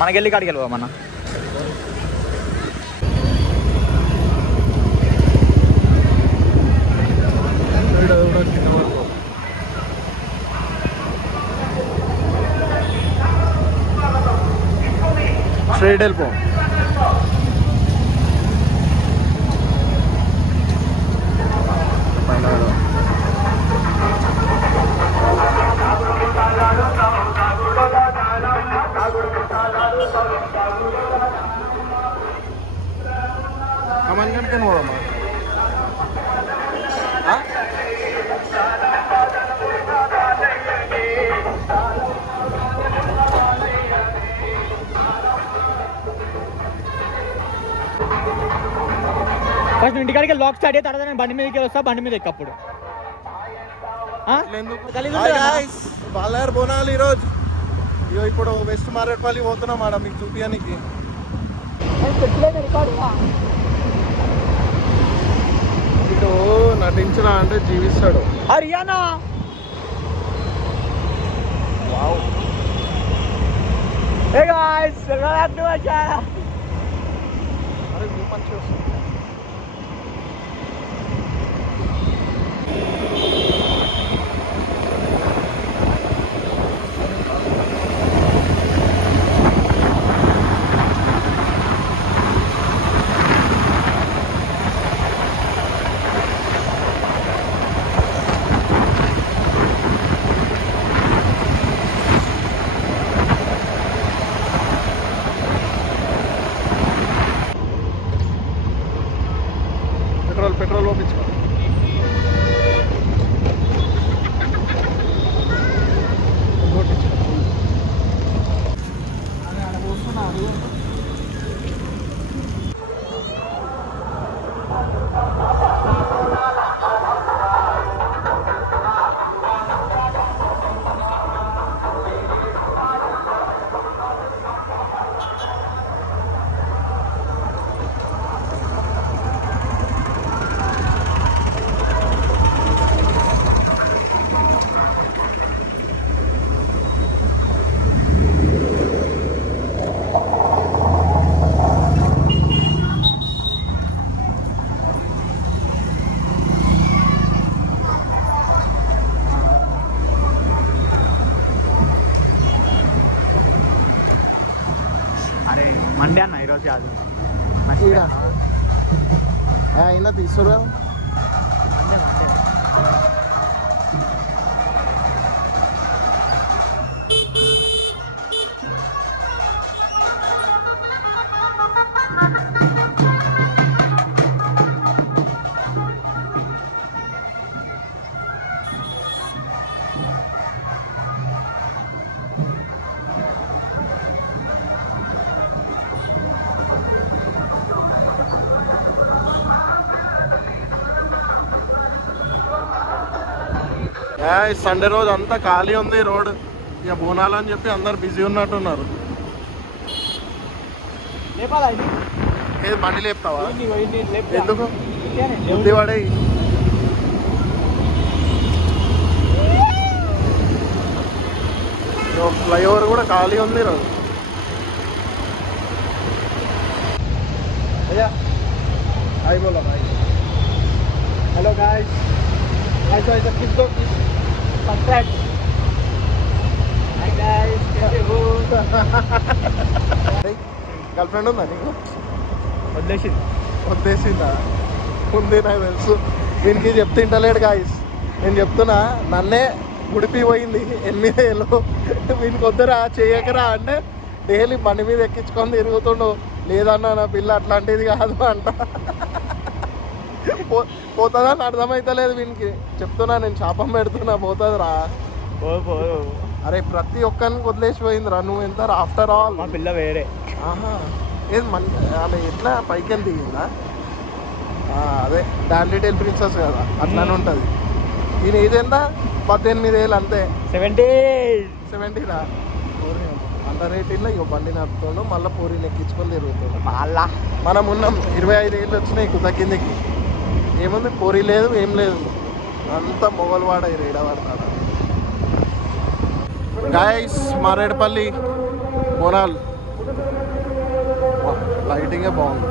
మనకెళ్ళి కాడికి వెళ్ళిపో మన స్ట్రైట్ వెళ్ళిపో. కమన్ కనుక పోదమ్మా. ఫస్ట్ ఇంటికాడికి లాక్ స్టార్ట్ అయితే తర్వాత నేను బండి మీదకి వస్తా, బండి మీద ఎక్కప్పుడు బాలర్ బోనాలు ఈరోజు. ఇగో ఇప్పుడు వెస్ట్ మారేడుపల్లి పోతున్నాం ఆడ మీకు చూపించడానికి. ఇటు నటించిన అంటే జీవిస్తాడు. Haryana Hey guys, welcome back to my channel. అరే వ్యూ మంచిగా వస్తుంది. పెట్రోల్ పంపించుకో. మండే అన్న ఈరోజు కాదు అయినా తీసుకురా. సండే రోజు అంతా ఖాళీ ఉంది రోడ్. ఇక బోనాలు అని చెప్పి అందరు బిజీ ఉన్నట్టున్నారు. ఏది బండి లేపుతావా? ఎందుకు బుద్ధి పడే. ఫ్లైఓవర్ కూడా ఖాళీ ఉంది రోజు. హాయ్ బోలా భాయ్. Hello guys, please go, please subscribe. Hi guys, कैसे हो? గర్ల్ ఫ్రెండ్ ఉందా నీకు? వదిలేసిందా? ఉంది నాకు తెలుసు. వీనికి చెప్తుంటలేడు గాయస్. నేను చెప్తున్నా నన్నే గుడిపి పోయింది 8 ఏళ్ళు. వీనికి వద్దురా చేయకరా అంటే డైలీ బండి మీద ఎక్కించుకొని తిరుగుతుండు. లేదన్నా నా పిల్ల అట్లాంటిది కాదు అంట. పోతుందని అర్థమైతలేదు వీనికి. చెప్తున్నా నేను శాపం పెడుతున్నా పోతుందిరా. అరే ప్రతి ఒక్కరికి వదిలేసిపోయిందిరా. నువ్వు ఎంత ఆఫ్టర్ ఆల్. మా పిల్ల వేరే. ఏది ఆమె ఎట్లా పైకి వెళ్ళి దిగిందా? అదే డాన్ లిటిల్ ప్రిన్సెస్ కదా, అట్లానే ఉంటుంది. ఈయన ఇదెంత 18 ఏళ్ళు అంతే. 70రా అండర్ 18లో ఇక బండి నడుపుతుండు. మళ్ళీ పూరీని ఎక్కించుకొని తిరుగుతుండు. మనం ఉన్నాం 25 ఏళ్ళు వచ్చినాయి కుత కిందకి. ఏముంది పూరి లేదు ఏం లేదు. అంతా మొగల్వాడ రేడవాడతాడు. గాయస్ మారేడుపల్లి బోనాలు లైటింగే బాగుంది.